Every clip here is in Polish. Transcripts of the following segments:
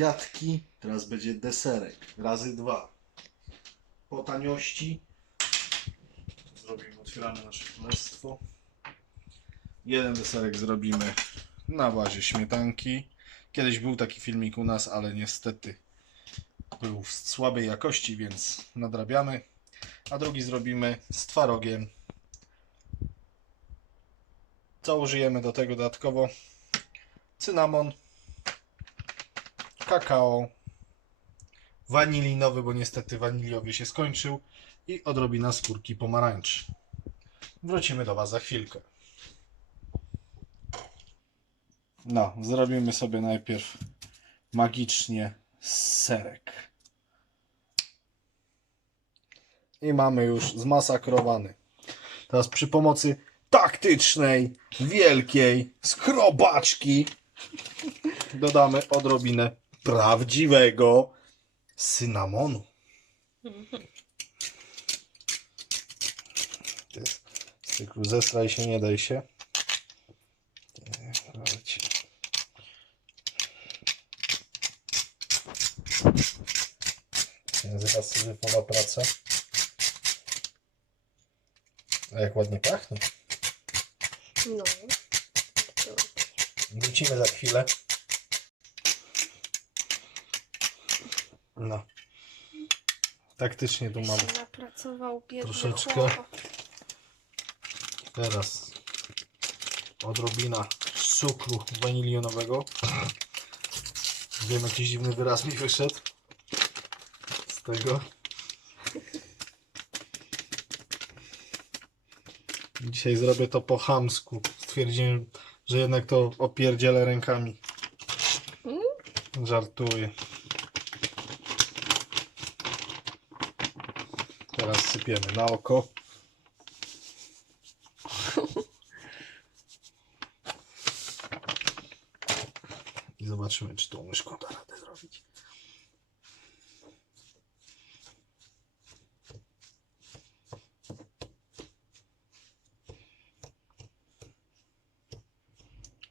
obiadki, teraz będzie deserek. Razy dwa. Po taniości zrobimy, otwieramy nasze królestwo. Jeden deserek zrobimy na bazie śmietanki. Kiedyś był taki filmik u nas, ale niestety był z słabej jakości, więc nadrabiamy. A drugi zrobimy z twarogiem. Co użyjemy do tego dodatkowo? Cynamon, kakao, wanilinowy, bo niestety waniliowy się skończył i odrobina skórki pomarańczy. Wrócimy do Was za chwilkę. No, zrobimy sobie najpierw magicznie serek. I mamy już zmasakrowany. Teraz przy pomocy taktycznej, wielkiej skrobaczki dodamy odrobinę prawdziwego cynamonu. To jest z cyklu zestraj się, nie daj się. Nie, leci. Nazywa syzyfowa praca. A jak ładnie pachnie. No. Wrócimy za chwilę. No. Taktycznie tu mam Się napracował biedny Troszeczkę. chłopak. teraz odrobina cukru wanilionowego. Wiem, jakiś dziwny wyraz mi wyszedł z tego. Dzisiaj zrobię to po chamsku. Stwierdziłem, że jednak to opierdzielę rękami. Żartuję. Teraz sypiemy na oko. I zobaczymy, czy tą myszką da radę zrobić.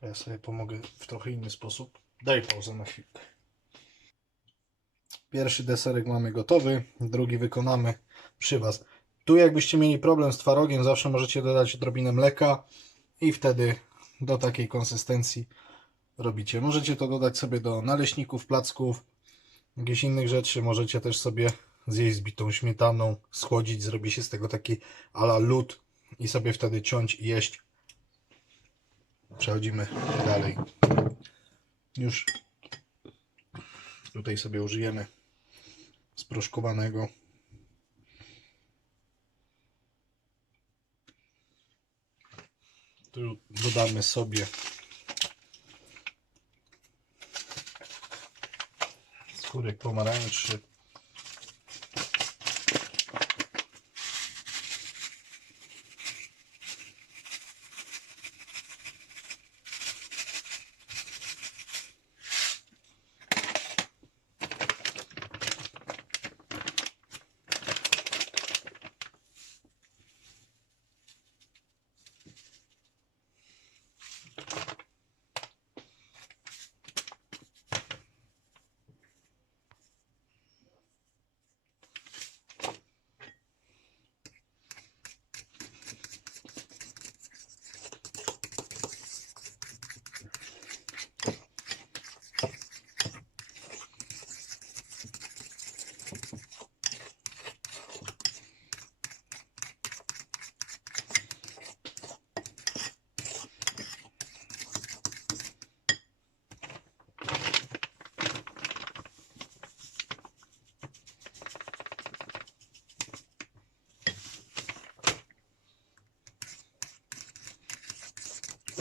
Ja sobie pomogę w trochę inny sposób. Daj pauzę na chwilkę. Pierwszy deserek mamy gotowy, drugi wykonamy przy Was. Tu jakbyście mieli problem z twarogiem, zawsze możecie dodać odrobinę mleka i wtedy do takiej konsystencji robicie. Możecie to dodać sobie do naleśników, placków, jakichś innych rzeczy. Możecie też sobie zjeść z bitą śmietaną, schłodzić, zrobi się z tego taki ala lód i sobie wtedy ciąć i jeść. Przechodzimy dalej. Już tutaj sobie użyjemy sproszkowanego. Tu dodamy sobie skórek pomarańczy.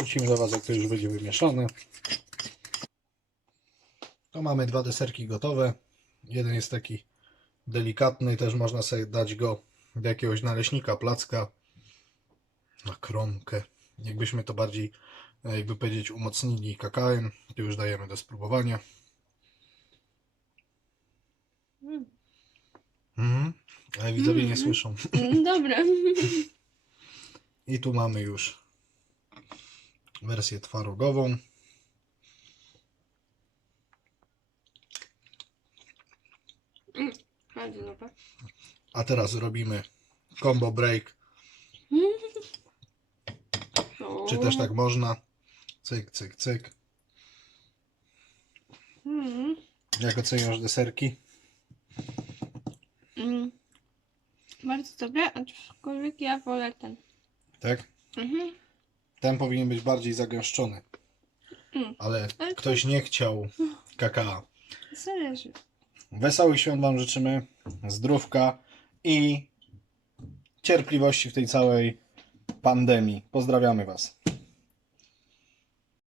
Wrócimy do Was, jak to już będzie wymieszane. To mamy dwa deserki gotowe. Jeden jest taki delikatny, też można sobie dać go do jakiegoś naleśnika, placka, na kromkę. Jakbyśmy to bardziej, e, jakby powiedzieć, umocnili kakałem, to już dajemy do spróbowania. Mm. Mhm. Ale widzowie nie Mhm. słyszą. Dobra. I tu mamy już wersję twarogową. Bardzo dobre. A teraz robimy combo break, czy też tak można. Cyk, cyk, cyk. Mm. Jak oceniasz deserki? Mm. Bardzo dobre, aczkolwiek ja wolę ten. Tak? Mhm. Ten powinien być bardziej zagęszczony. Mm. Ale Ale ktoś nie chciał kakao. Zależy. Wesołych świąt Wam życzymy, zdrówka i cierpliwości w tej całej pandemii. Pozdrawiamy Was.